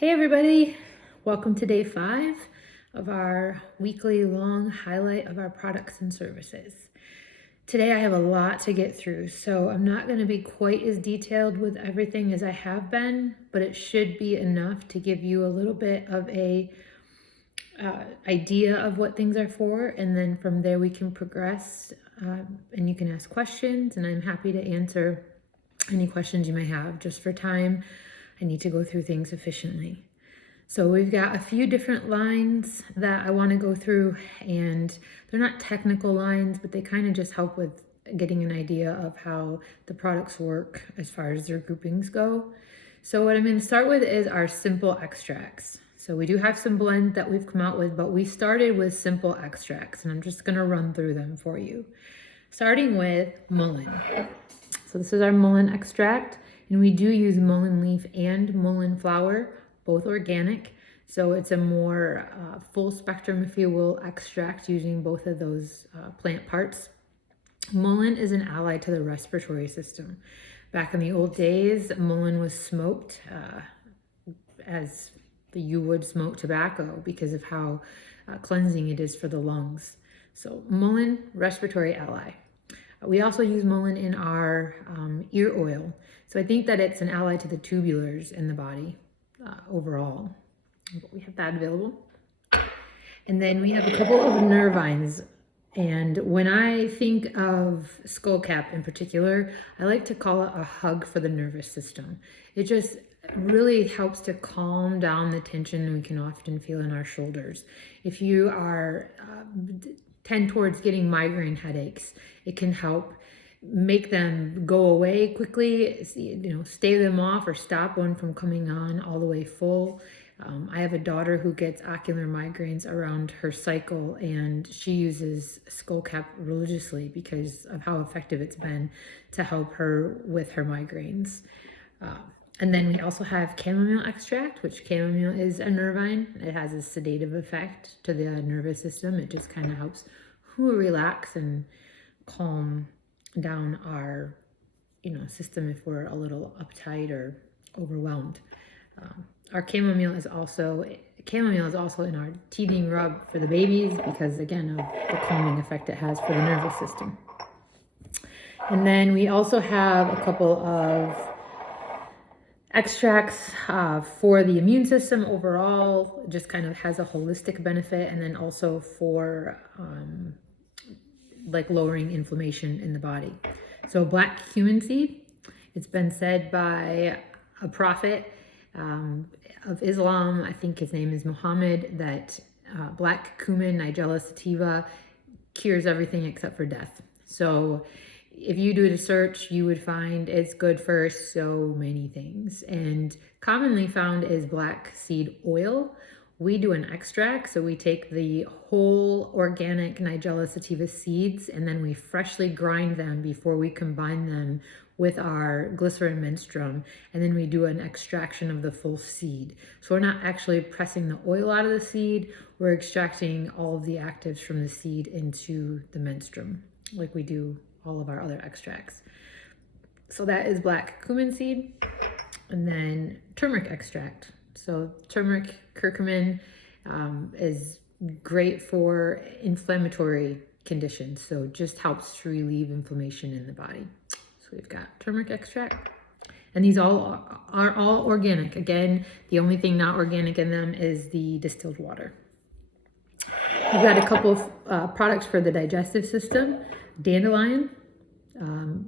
Hey everybody, welcome to day 5 of our weekly long highlight of our products and services. Today I have a lot to get through, so I'm not going to be quite as detailed with everything as I have been, but it should be enough to give you a little bit of a idea of what things are for, and then from there we can progress, and you can ask questions, and I'm happy to answer any questions you may have. Just for time, I need to go through things efficiently. So we've got a few different lines that I want to go through, and they're not technical lines, but they kind of just help with getting an idea of how the products work as far as their groupings go. So what I'm going to start with is our simple extracts. So we do have some blends that we've come out with, but we started with simple extracts, and I'm just going to run through them for you. Starting with mullein. So this is our mullein extract, and we do use mullein leaf and mullein flower, both organic. So it's a more full spectrum, if you will, extract using both of those plant parts. Mullein is an ally to the respiratory system. Back in the old days, mullein was smoked as you would smoke tobacco because of how cleansing it is for the lungs. So mullein, respiratory ally. We also use mullein in our ear oil. So I think that it's an ally to the tubulars in the body overall. But we have that available. And then we have a couple of nervines. And when I think of skullcap in particular, I like to call it a hug for the nervous system. It just really helps to calm down the tension we can often feel in our shoulders. If you are tend towards getting migraine headaches, it can help make them go away quickly, stay them off or stop one from coming on all the way full. I have a daughter who gets ocular migraines around her cycle, and she uses skullcap religiously because of how effective it's been to help her with her migraines. And then we also have chamomile extract, which chamomile is a nervine. It has a sedative effect to the nervous system. It just kind of helps relax and calm down our system if we're a little uptight or overwhelmed. Our chamomile is also in our teething rub for the babies because, again, of the calming effect it has for the nervous system. And then we also have a couple of extracts for the immune system overall. It just kind of has a holistic benefit, and then also for like lowering inflammation in the body. So black cumin seed, it's been said by a prophet of Islam, I think his name is Muhammad, that black cumin, Nigella sativa, cures everything except for death. So if you do a search, you would find it's good for so many things. And commonly found is black seed oil. We do an extract, so we take the whole organic Nigella sativa seeds and then we freshly grind them before we combine them with our glycerin menstruum, and then we do an extraction of the full seed. So we're not actually pressing the oil out of the seed, we're extracting all of the actives from the seed into the menstruum, like we do all of our other extracts. So that is black cumin seed. And then turmeric extract. So turmeric, curcumin is great for inflammatory conditions. So just helps to relieve inflammation in the body. So we've got turmeric extract. And these all are all organic. Again, the only thing not organic in them is the distilled water. We've got a couple of products for the digestive system. Dandelion,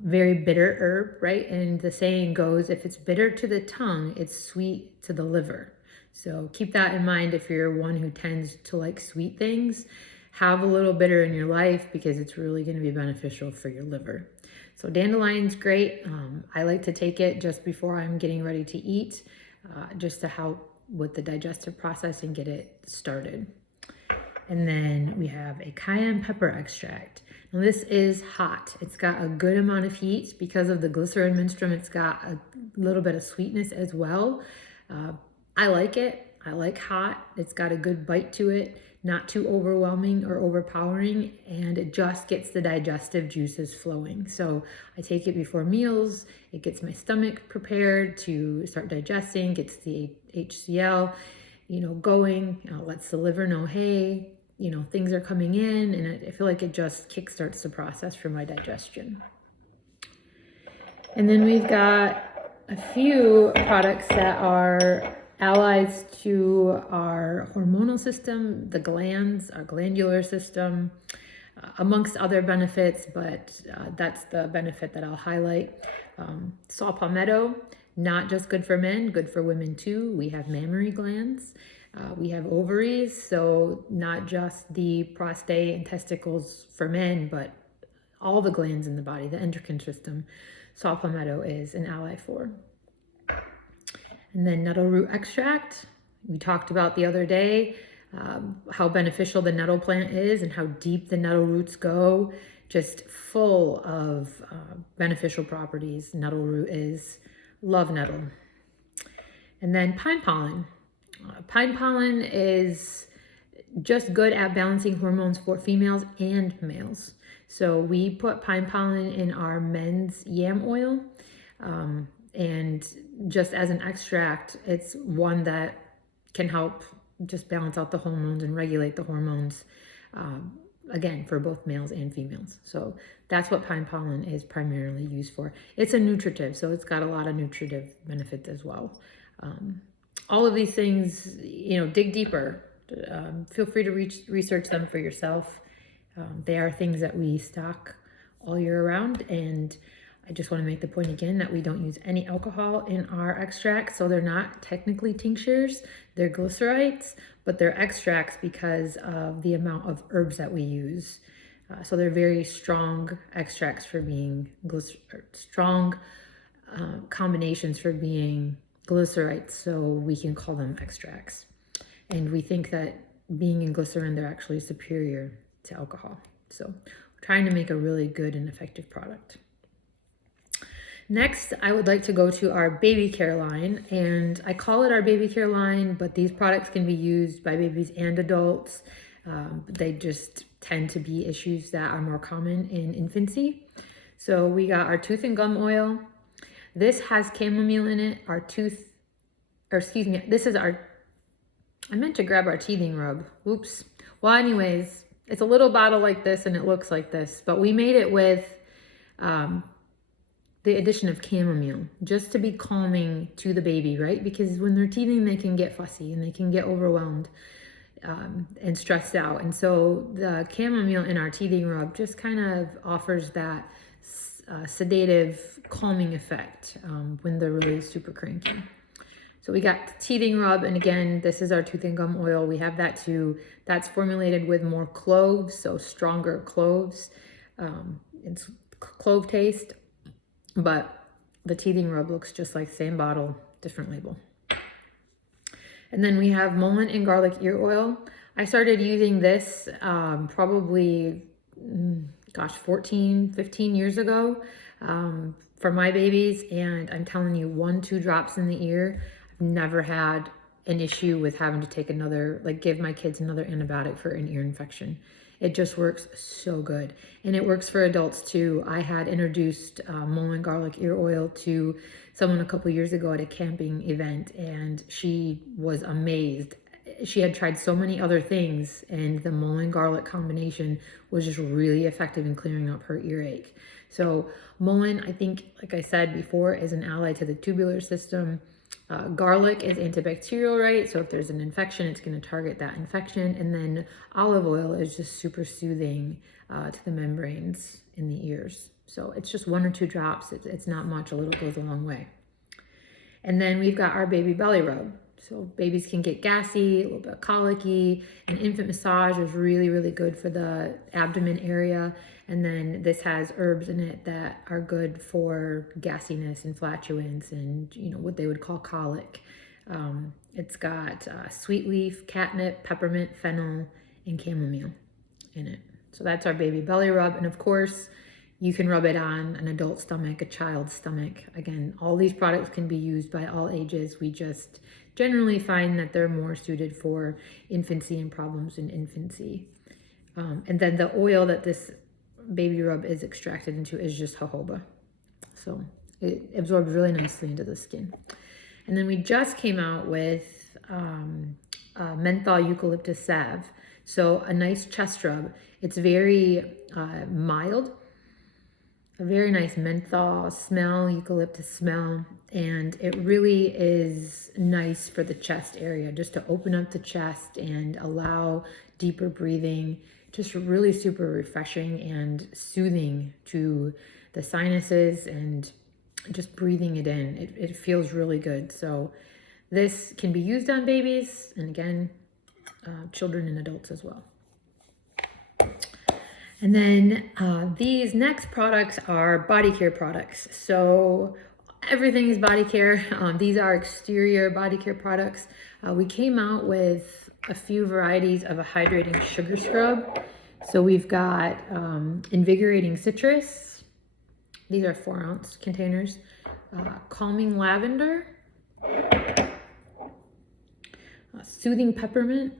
very bitter herb, right? And the saying goes, if it's bitter to the tongue, it's sweet to the liver. So keep that in mind if you're one who tends to like sweet things. Have a little bitter in your life because it's really going to be beneficial for your liver. So dandelion's great. I like to take it just before I'm getting ready to eat, just to help with the digestive process and get it started. And then we have a cayenne pepper extract. Now this is hot. It's got a good amount of heat because of the glycerin menstruum. It's got a little bit of sweetness as well. I like it. I like hot. It's got a good bite to it, not too overwhelming or overpowering, and it just gets the digestive juices flowing. So I take it before meals. It gets my stomach prepared to start digesting, gets the HCl, going, lets the liver know, hey, things are coming in, and I feel like it just kickstarts the process for my digestion. And then we've got a few products that are allies to our hormonal system, the glands, our glandular system, amongst other benefits, but that's the benefit that I'll highlight. Saw palmetto, not just good for men, good for women too. We have mammary glands. We have ovaries, so not just the prostate and testicles for men, but all the glands in the body, the endocrine system. Saw palmetto is an ally for. And then nettle root extract. We talked about the other day how beneficial the nettle plant is and how deep the nettle roots go. Just full of beneficial properties. Nettle root is. Love nettle. And then pine pollen. Pine pollen is just good at balancing hormones for females and males. So we put pine pollen in our men's yam oil. And just as an extract, it's one that can help just balance out the hormones and regulate the hormones, again, for both males and females. So that's what pine pollen is primarily used for. It's a nutritive, so it's got a lot of nutritive benefits as well. All of these things, dig deeper. Feel free to research them for yourself. They are things that we stock all year round, and I just want to make the point again that we don't use any alcohol in our extracts, so they're not technically tinctures, they're glycerites, but they're extracts because of the amount of herbs that we use. So they're very strong extracts for being strong combinations for being glycerites, so we can call them extracts. And we think that being in glycerin, they're actually superior to alcohol. So we're trying to make a really good and effective product. Next, I would like to go to our baby care line, and I call it our baby care line, but these products can be used by babies and adults. They just tend to be issues that are more common in infancy. So we got our tooth and gum oil. This has chamomile in it. I meant to grab our teething rub. Oops. Well, anyways, it's a little bottle like this and it looks like this, but we made it with the addition of chamomile just to be calming to the baby, right? Because when they're teething, they can get fussy and they can get overwhelmed and stressed out. And so the chamomile in our teething rub just kind of offers that sedative, calming effect when they're really super cranky. So we got teething rub, and again, this is our tooth and gum oil. We have that too. That's formulated with more cloves, so stronger cloves. It's clove taste, but the teething rub looks just like same bottle, different label. And then we have mullein and garlic ear oil. I started using this probably, 14, 15 years ago for my babies, and I'm telling you, 1-2 drops in the ear, never had an issue with having to take give my kids another antibiotic for an ear infection. It just works so good. And it works for adults too. I had introduced mullein garlic ear oil to someone a couple years ago at a camping event, and she was amazed. She had tried so many other things, and the mullein garlic combination was just really effective in clearing up her earache. So mullein, I think, like I said before, is an ally to the tubular system. Garlic is antibacterial, right? So if there's an infection, it's going to target that infection. And then olive oil is just super soothing to the membranes in the ears. So it's just 1 or 2 drops. It's not much. A little goes a long way. And then we've got our baby belly rub. So babies can get gassy, a little bit colicky. An infant massage is really, really good for the abdomen area. And then this has herbs in it that are good for gassiness and flatulence and, what they would call colic. It's got sweet leaf, catnip, peppermint, fennel, and chamomile in it. So that's our baby belly rub. And of course, You can rub it on an adult stomach, a child's stomach. Again, all these products can be used by all ages. We just generally find that they're more suited for infancy and problems in infancy. And then the oil that this baby rub is extracted into is just jojoba. So it absorbs really nicely into the skin. And then we just came out with menthol eucalyptus salve. So a nice chest rub. It's very mild, a very nice menthol smell, eucalyptus smell, and it really is nice for the chest area, just to open up the chest and allow deeper breathing. Just really super refreshing and soothing to the sinuses, and just breathing it in. It feels really good. So this can be used on babies, and again, children and adults as well. And then these next products are body care products. So everything is body care. These are exterior body care products. We came out with a few varieties of a hydrating sugar scrub. So we've got invigorating citrus. These are 4-ounce containers. Calming lavender. Soothing peppermint.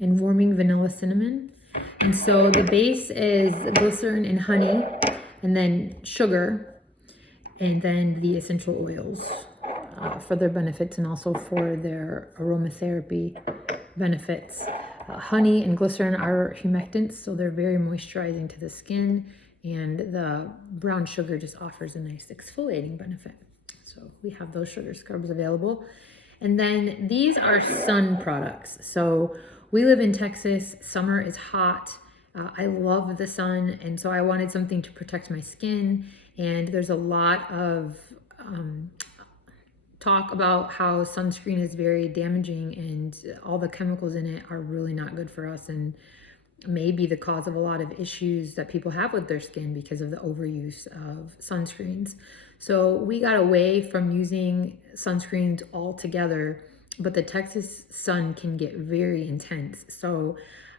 And warming vanilla cinnamon. And so the base is glycerin and honey, and then sugar, and then the essential oils for their benefits and also for their aromatherapy benefits. Honey and glycerin are humectants, so they're very moisturizing to the skin, and the brown sugar just offers a nice exfoliating benefit. So we have those sugar scrubs available. And then these are sun products. So we live in Texas. Summer is hot. I love the sun, and so I wanted something to protect my skin. And there's a lot of talk about how sunscreen is very damaging, and all the chemicals in it are really not good for us, and may be the cause of a lot of issues that people have with their skin because of the overuse of sunscreens. So we got away from using sunscreens altogether, but the Texas sun can get very intense. So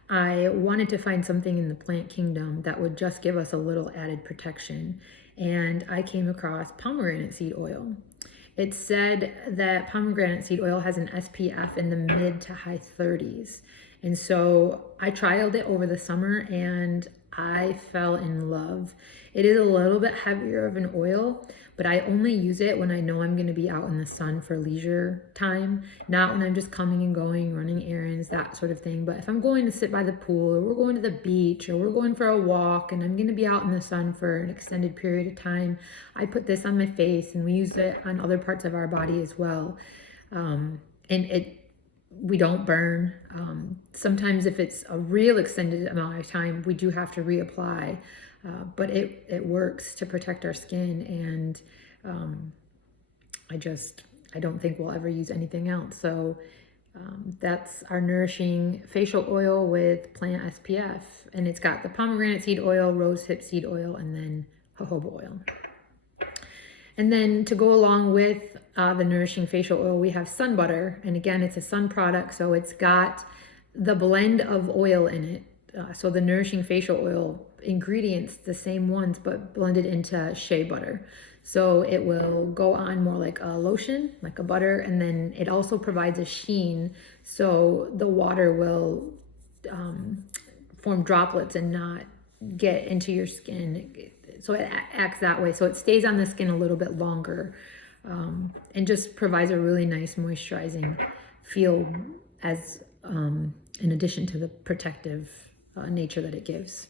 I wanted to find something in the plant kingdom that would just give us a little added protection. And I came across pomegranate seed oil. It said that pomegranate seed oil has an SPF in the mid to high 30s. And so I trialed it over the summer and I fell in love. It is a little bit heavier of an oil, but I only use it when I know I'm going to be out in the sun for leisure time, not when I'm just coming and going, running errands, that sort of thing. But if I'm going to sit by the pool, or we're going to the beach, or we're going for a walk, and I'm going to be out in the sun for an extended period of time, I put this on my face, and we use it on other parts of our body as well. We don't burn. Sometimes if it's a real extended amount of time, we do have to reapply, but it works to protect our skin, and I don't think we'll ever use anything else. So that's our nourishing facial oil with plant SPF, and it's got the pomegranate seed oil, rosehip seed oil, and then jojoba oil. And then to go along with the nourishing facial oil, we have sun butter. And again, it's a sun product, so it's got the blend of oil in it. So the nourishing facial oil ingredients, the same ones, but blended into shea butter. So it will go on more like a lotion, like a butter, and then it also provides a sheen. So the water will form droplets and not get into your skin. So it acts that way. So it stays on the skin a little bit longer, and just provides a really nice moisturizing feel as in addition to the protective nature that it gives.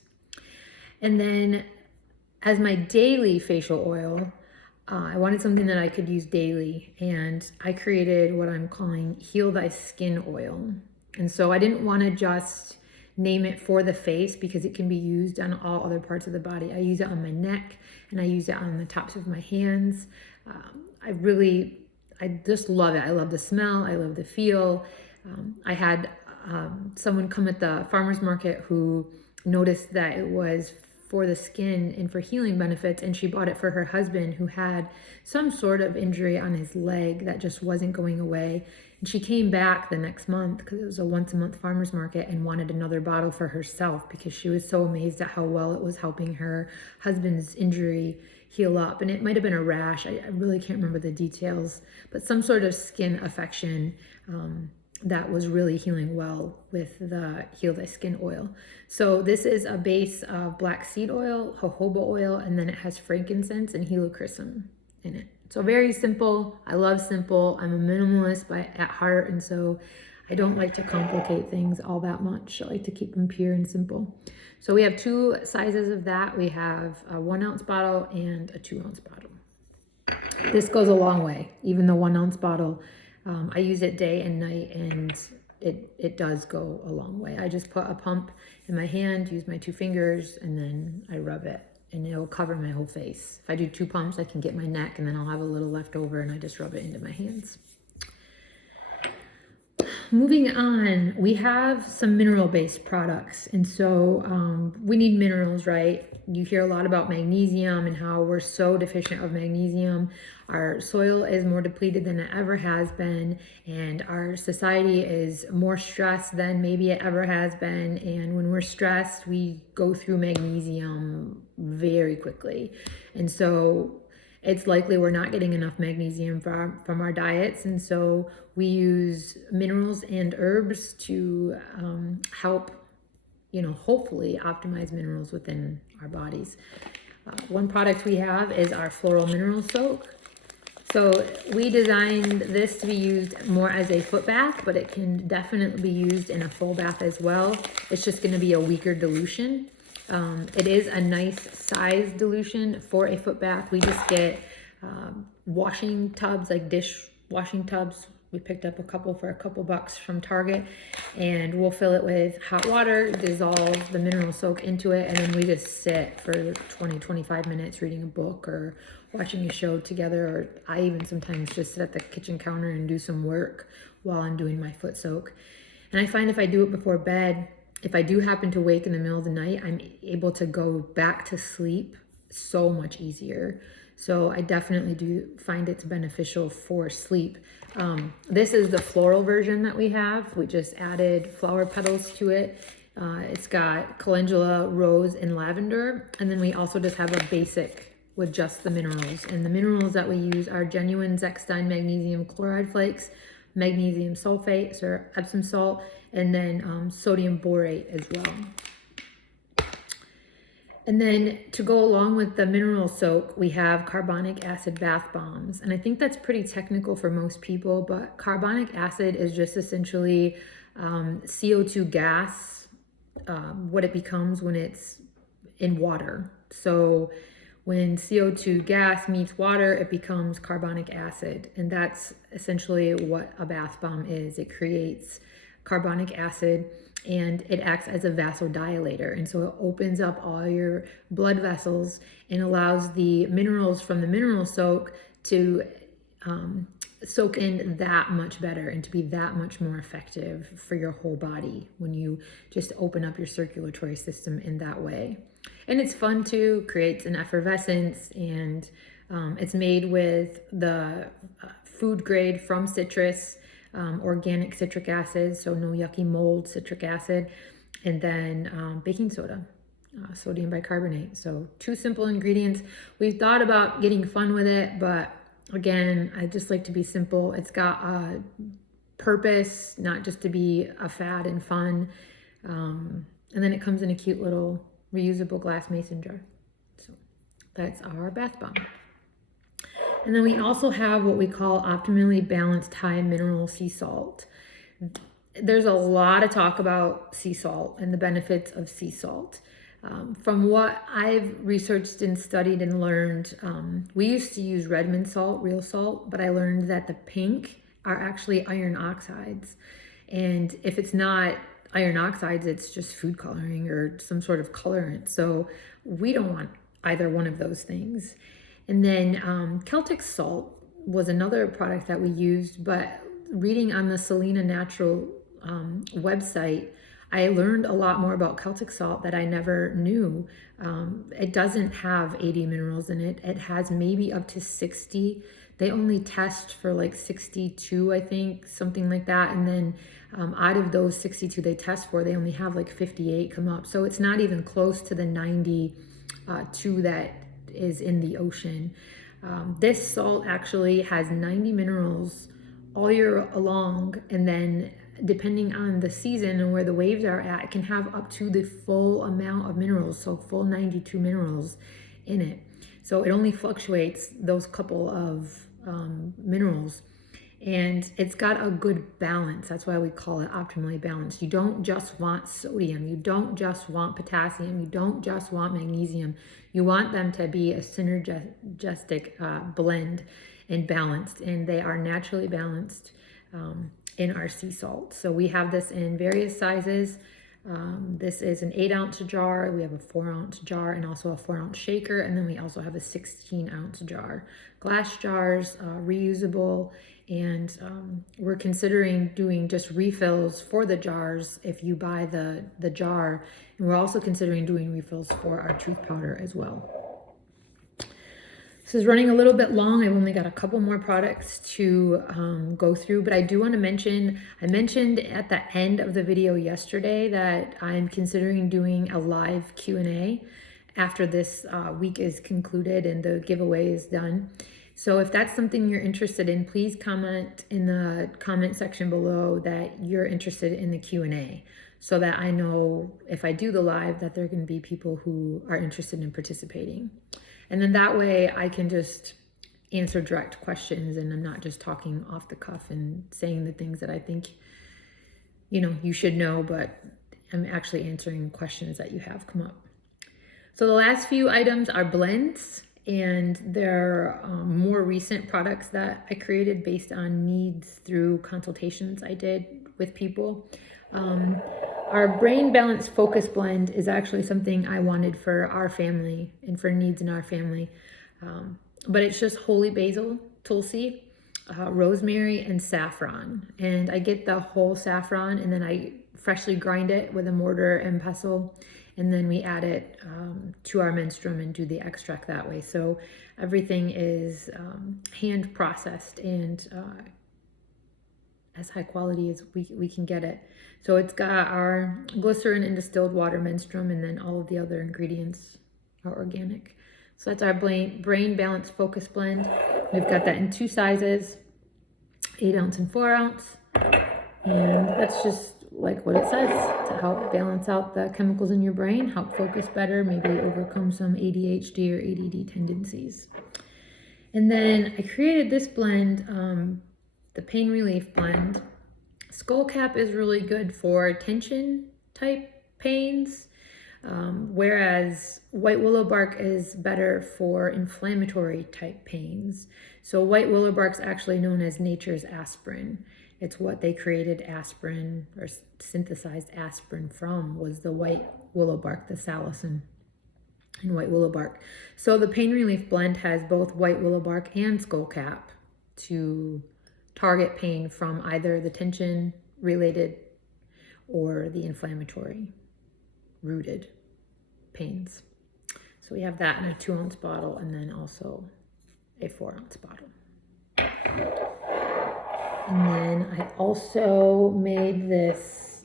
And then as my daily facial oil, I wanted something that I could use daily, and I created what I'm calling Heal Thy Skin Oil. And so I didn't want to just name it for the face, because it can be used on all other parts of the body. I use it on my neck, and I use it on the tops of my hands. I just love it. I love the smell. I love the feel. I had someone come at the farmer's market who noticed that it was for the skin and for healing benefits, and she bought it for her husband who had some sort of injury on his leg that just wasn't going away. And she came back the next month, because it was a once a month farmer's market, and wanted another bottle for herself because she was so amazed at how well it was helping her husband's injury heal up. And it might have been a rash, I really can't remember the details, but some sort of skin affection that was really healing well with the Heal Thy Skin oil. So this is a base of black seed oil, jojoba oil, and then it has frankincense and helichrysum in it. So very simple. I love simple. I'm a minimalist at heart, and so I don't like to complicate things all that much. I like to keep them pure and simple. So we have 2 sizes of that. We have a 1 ounce bottle and a 2 ounce bottle. This goes a long way. Even the 1 ounce bottle, I use it day and night, and it does go a long way. I just put a pump in my hand, use my 2 fingers, and then I rub it, and it'll cover my whole face. If I do 2 pumps, I can get my neck, and then I'll have a little left over, and I just rub it into my hands. Moving on, we have some mineral-based products, and so we need minerals, right? You hear a lot about magnesium and how we're so deficient of magnesium. Our soil is more depleted than it ever has been, and our society is more stressed than maybe it ever has been. And when we're stressed, we go through magnesium very quickly. And so it's likely we're not getting enough magnesium from our diets. And so we use minerals and herbs to help, hopefully optimize minerals within our bodies. One product we have is our Floral Mineral Soak. So we designed this to be used more as a foot bath, but it can definitely be used in a full bath as well. It's just going to be a weaker dilution. It is a nice size dilution for a foot bath. We just get washing tubs, like dish washing tubs. We picked up a couple for a couple bucks from Target, and we'll fill it with hot water, dissolve the mineral soak into it, and then we just sit for 20-25 minutes reading a book or watching a show together. Or I even sometimes just sit at the kitchen counter and do some work while I'm doing my foot soak. And I find if I do it before bed, if I do happen to wake in the middle of the night, I'm able to go back to sleep so much easier. So I definitely do find it's beneficial for sleep. This is the floral version that we have. We just added flower petals to it. It's got calendula, rose, and lavender. And then we also just have a basic with just the minerals. And the minerals that we use are genuine Zechstein magnesium chloride flakes, magnesium sulfate, or Epsom salt, and then sodium borate as well. And then to go along with the mineral soak, we have carbonic acid bath bombs. And I think that's pretty technical for most people, but carbonic acid is just essentially CO2 gas, what it becomes when it's in water. So when CO2 gas meets water, it becomes carbonic acid. And that's essentially what a bath bomb is. It creates carbonic acid, and it acts as a vasodilator. And so it opens up all your blood vessels and allows the minerals from the mineral soak to soak in that much better and to be that much more effective for your whole body when you just open up your circulatory system in that way. And it's fun too, creates an effervescence, and it's made with the food grade from citrus, organic citric acid, so no yucky mold citric acid, and then baking soda, sodium bicarbonate. So 2 simple ingredients. We've thought about getting fun with it, but again, I just like to be simple. It's got a purpose, not just to be a fad and fun. And then it comes in a cute little reusable glass mason jar. So that's our bath bomb. And then we also have what we call optimally balanced high mineral sea salt. There's a lot of talk about sea salt and the benefits of sea salt. From what I've researched and studied and learned, we used to use Redmond salt, real salt, but I learned that the pink are actually iron oxides. And if it's not iron oxides, it's just food coloring or some sort of colorant. So we don't want either one of those things. And then Celtic salt was another product that we used, but reading on the Selena Natural website, I learned a lot more about Celtic salt that I never knew. It doesn't have 80 minerals in it. It has maybe up to 60. They only test for like 62, I think, something like that. And then out of those 62 they test for, they only have like 58 come up. So it's not even close to the 92 that is in the ocean. This salt actually has 90 minerals all year long, and then depending on the season and where the waves are at, it can have up to the full amount of minerals, so full 92 minerals in it. So it only fluctuates those couple of minerals, and it's got a good balance. That's why we call it optimally balanced. You don't just want sodium, you don't just want potassium, you don't just want magnesium. You want them to be a synergistic blend and balanced, and they are naturally balanced in our sea salt. So we have this in various sizes. This is an 8-ounce jar. We have a 4-ounce jar and also a 4-ounce shaker. And then we also have a 16-ounce jar. Glass jars, reusable. And we're considering doing just refills for the jars if you buy the jar. And we're also considering doing refills for our tooth powder as well. This is running a little bit long. I've only got a couple more products to go through, but I do want to mention, I mentioned at the end of the video yesterday that I'm considering doing a live Q&A after this week is concluded and the giveaway is done. So if that's something you're interested in, please comment in the comment section below that you're interested in the Q&A, so that I know if I do the live that there are going to be people who are interested in participating. And then that way I can just answer direct questions, and I'm not just talking off the cuff and saying the things that I think, you should know, but I'm actually answering questions that you have come up. So the last few items are blends, and they're more recent products that I created based on needs through consultations I did with people. Our Brain Balance Focus Blend is actually something I wanted for our family and for needs in our family. But it's just holy basil, tulsi, rosemary, and saffron. And I get the whole saffron, and then I freshly grind it with a mortar and pestle. And then we add it to our menstruum and do the extract that way. So everything is hand processed and as high quality as we can get it. So it's got our glycerin and distilled water menstruum, and then all of the other ingredients are organic. So that's our Brain Balance Focus Blend. We've got that in 2 sizes, 8-ounce and 4-ounce. And that's just like what it says, to help balance out the chemicals in your brain, help focus better, maybe overcome some ADHD or ADD tendencies. And then I created this blend, the Pain Relief Blend. Skullcap is really good for tension type pains, whereas white willow bark is better for inflammatory type pains. So white willow bark is actually known as nature's aspirin. It's what they created aspirin, or synthesized aspirin from, was the white willow bark, the salicin in white willow bark. So the Pain Relief Blend has both white willow bark and skullcap to target pain from either the tension related or the inflammatory rooted pains. So we have that in a 2-ounce bottle, and then also a 4-ounce bottle. And then I also made this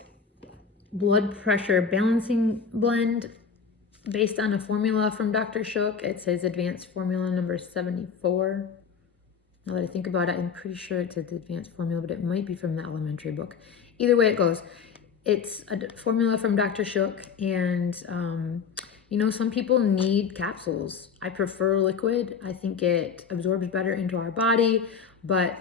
blood pressure balancing blend based on a formula from Dr. Shook. It says advanced formula number 74. Now that I think about it, I'm pretty sure it's an advanced formula, but it might be from the elementary book. Either way it goes, it's a formula from Dr. Shook, and some people need capsules. I prefer liquid. I think it absorbs better into our body, but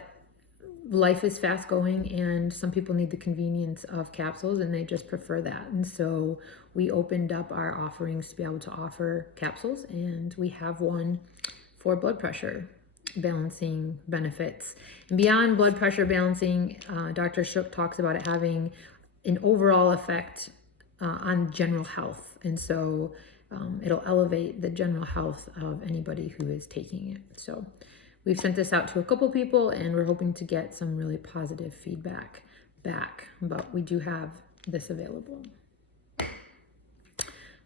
life is fast going, and some people need the convenience of capsules, and they just prefer that. And so we opened up our offerings to be able to offer capsules, and we have one for blood pressure balancing benefits. And beyond blood pressure balancing, Dr. Shook talks about it having an overall effect on general health. And so it'll elevate the general health of anybody who is taking it. So we've sent this out to a couple people, and we're hoping to get some really positive feedback back. But we do have this available.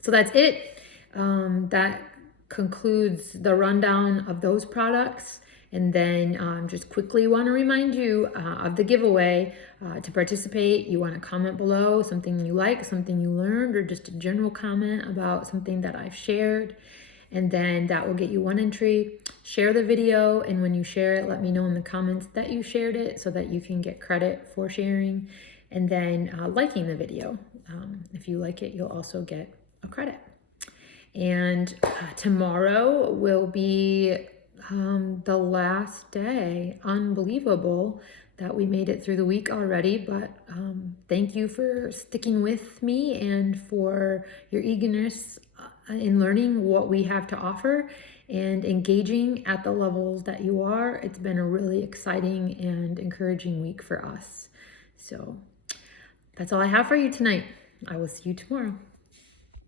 So that's it. That concludes the rundown of those products. And then just quickly want to remind you of the giveaway. To participate, you want to comment below something you like, something you learned, or just a general comment about something that I've shared. And then that will get you one entry. Share the video, and when you share it, let me know in the comments that you shared it so that you can get credit for sharing. And then liking the video. If you like it, you'll also get a credit. And tomorrow will be the last day. Unbelievable that we made it through the week already, but thank you for sticking with me and for your eagerness in learning what we have to offer and engaging at the levels that you are. It's been a really exciting and encouraging week for us. So that's all I have for you tonight. I will see you tomorrow.